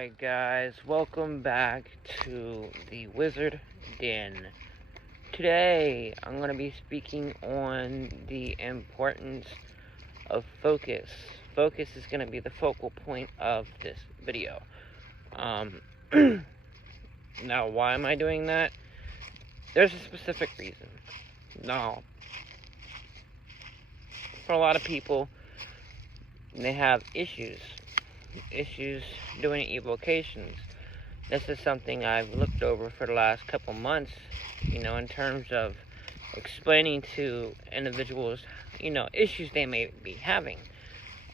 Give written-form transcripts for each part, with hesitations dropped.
Alright guys, welcome back to the Wizard Den. Today, I'm going to be speaking on the importance of focus. Focus is going to be the focal point of this video. Now, why am I doing that? There's a specific reason. Now, for a lot of people, they have issues doing evocations. This is something I've looked over for the last couple months, in terms of explaining to individuals, issues they may be having.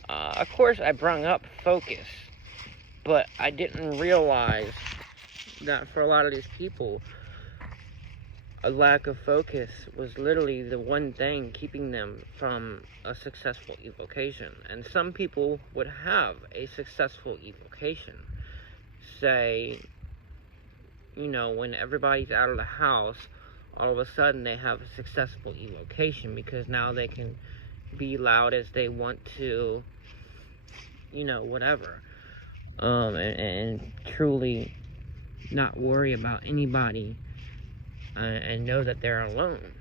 Of course, I brought up focus, but I didn't realize that for a lot of these people, a lack of focus was literally the one thing keeping them from a successful evocation. And some people would have a successful evocation. Say, when everybody's out of the house, all of a sudden they have a successful evocation because now they can be loud as they want to, whatever. And truly not worry about anybody. And know that they're alone.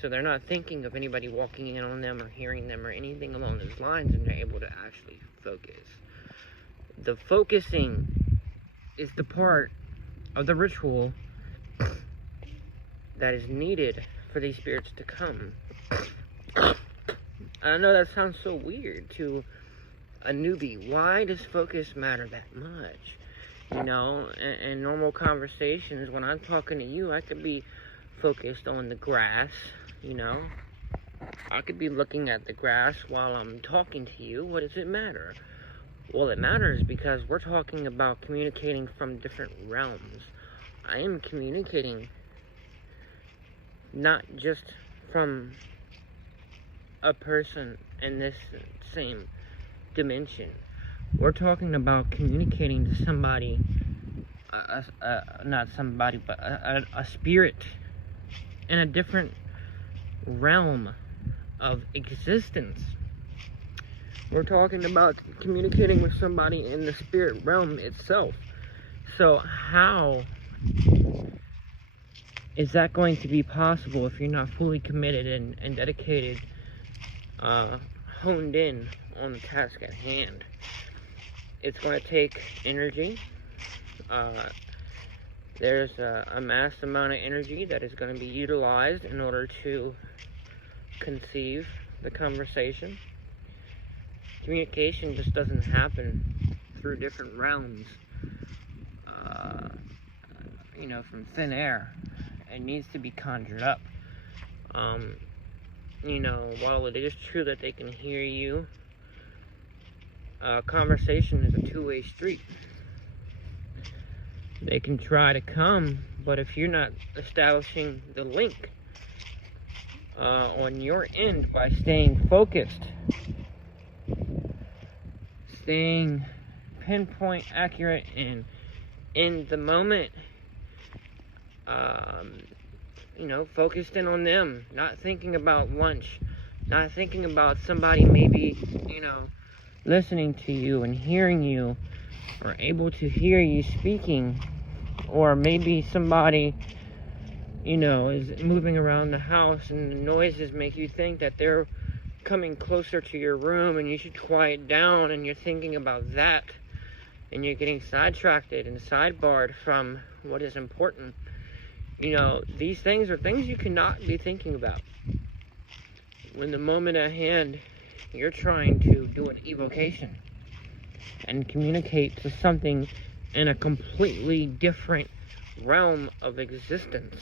So they're not thinking of anybody walking in on them or hearing them or anything along those lines, and they're able to actually focus. The focusing is the part of the ritual that is needed for these spirits to come. I know that sounds so weird to a newbie. Why does focus matter that much? In normal conversations, when I'm talking to you, I could be focused on the grass, I could be looking at the grass while I'm talking to you. What does it matter? Well, it matters because we're talking about communicating from different realms. I am communicating not just from a person in this same dimension. We're talking about communicating to somebody, not somebody, but a spirit in a different realm of existence. We're talking about communicating with somebody in the spirit realm itself. So how is that going to be possible if you're not fully committed and dedicated, honed in on the task at hand? It's going to take energy. There's a mass amount of energy that is going to be utilized in order to conceive the conversation. Communication just doesn't happen through different realms, from thin air. It needs to be conjured up. While it is true that they can hear you, conversation is a two-way street. They can try to come, but if you're not establishing the link on your end by staying focused, staying pinpoint accurate and in the moment, focused in on them, not thinking about lunch, not thinking about somebody maybe, listening to you and hearing you, or able to hear you speaking, or maybe somebody, is moving around the house and the noises make you think that they're coming closer to your room and you should quiet down, and you're thinking about that, and you're getting sidetracked and sidebarred from what is important. These things are things you cannot be thinking about. When the moment at hand, you're trying to do an evocation and communicate to something in a completely different realm of existence.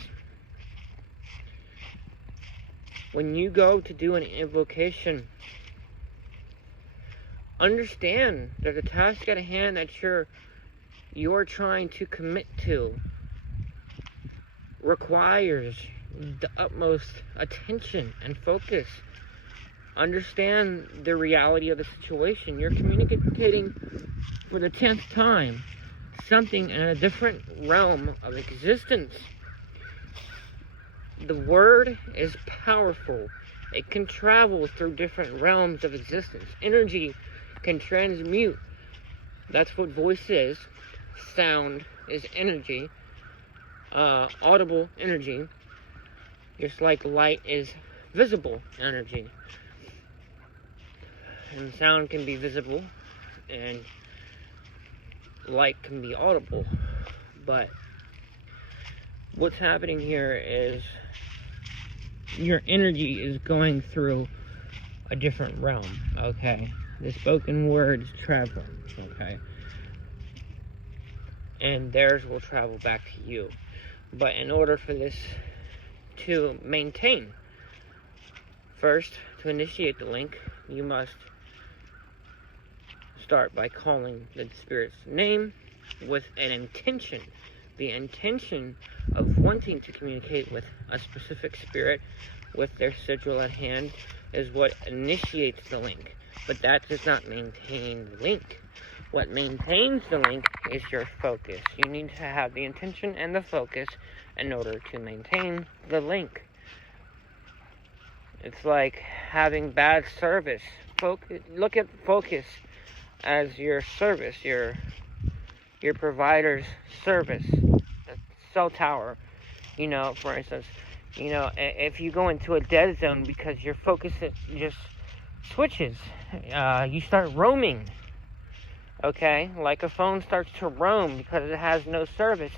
When you go to do an invocation, understand that the task at hand that you're trying to commit to requires the utmost attention and focus. Understand the reality of the situation. You're communicating for the 10th time something in a different realm of existence. The word is powerful. It can travel through different realms of existence. Energy can transmute That's what voice is. Sound is energy, audible energy, just like light is visible energy. And sound can be visible, and light can be audible. But what's happening here is your energy is going through a different realm, okay? The spoken word is traveling, okay? And theirs will travel back to you. But in order for this to maintain, first, to initiate the link, you must start by calling the spirit's name with an intention. The intention of wanting to communicate with a specific spirit with their sigil at hand is what initiates the link. But that does not maintain the link. What maintains the link is your focus. You need to have the intention and the focus in order to maintain the link. It's like having bad service. Look at focus as your service, your provider's service. The cell tower, for instance, if you go into a dead zone because your focus just switches, you start roaming. Okay, like a phone starts to roam because it has no service,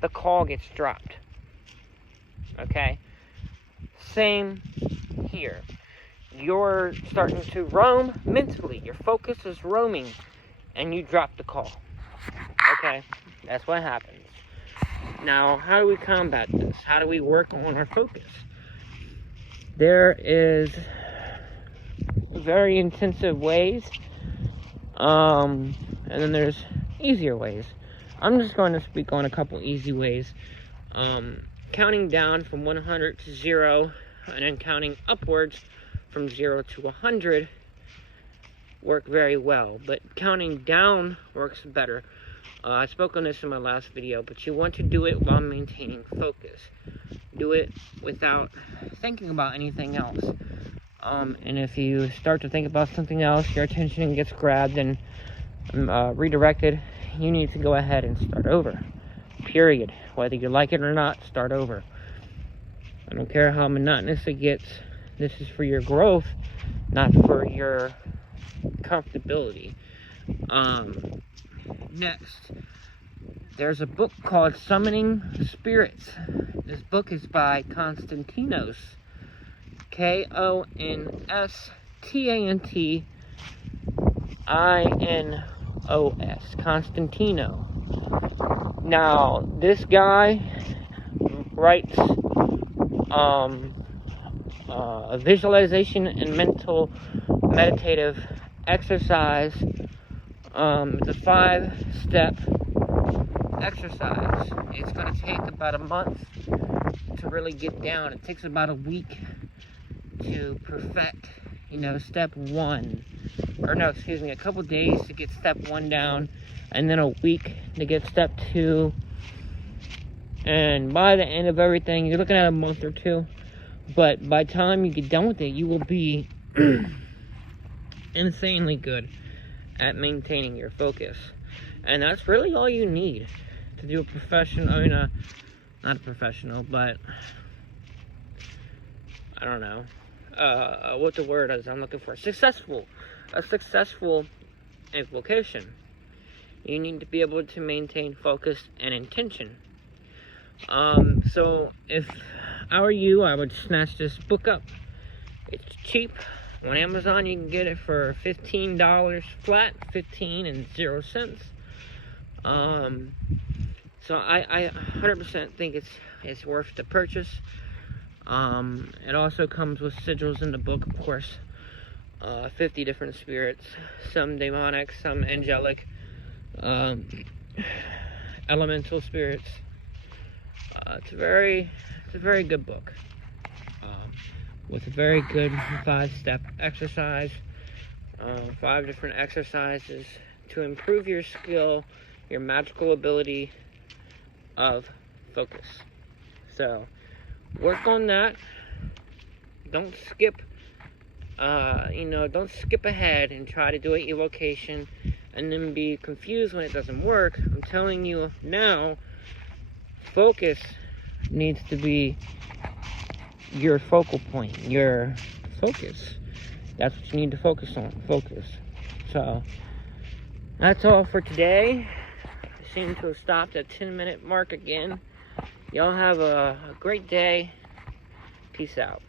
the call gets dropped. Okay, same here. You're starting to roam mentally. Your focus is roaming, and you drop the call. Okay, that's what happens. Now, how do we combat this? How do we work on our focus? There is very intensive ways. And then there's easier ways. I'm just going to speak on a couple easy ways. Counting down from 100 to 0, and then counting upwards from 0 to 100 work very well. But counting down works better. I spoke on this in my last video, but you want to do it while maintaining focus. Do it without thinking about anything else. And if you start to think about something else, your attention gets grabbed and redirected, you need to go ahead and start over. Period. Whether you like it or not, start over. I don't care how monotonous it gets. This is for your growth, not for your comfortability. Next, there's a book called Summoning Spirits. This book is by Konstantinos. Konstantinos. Constantino. Now, this guy writes a visualization and mental meditative exercise. It's a 5-step exercise. It's going to take about a month to really get down. It takes about a week to perfect, step 1. Or no, excuse me, a couple days to get step 1 down, and then a week to get step 2. And by the end of everything, you're looking at a month or 2. But by the time you get done with it, you will be insanely good at maintaining your focus. And that's really all you need to do a professional, not a professional, but I don't know what the word is I'm looking for. A successful evocation. You need to be able to maintain focus and intention. So if I were you, I would snatch this book up. It's cheap. On Amazon, you can get it for $15 flat, 15 and 0 cents. So I 100% think it's worth the purchase. It also comes with sigils in the book, of course. 50 different spirits, some demonic, some angelic, elemental spirits. It's a very good book. With a very good 5-step exercise, 5 different exercises to improve your skill, your magical ability of focus. So, work on that. Don't skip, don't skip ahead and try to do an evocation and then be confused when it doesn't work. I'm telling you now, focus needs to be your focal point, your focus. That's what you need to focus on, focus. So, that's all for today. I seem to have stopped at 10-minute mark again. Y'all have a great day. Peace out.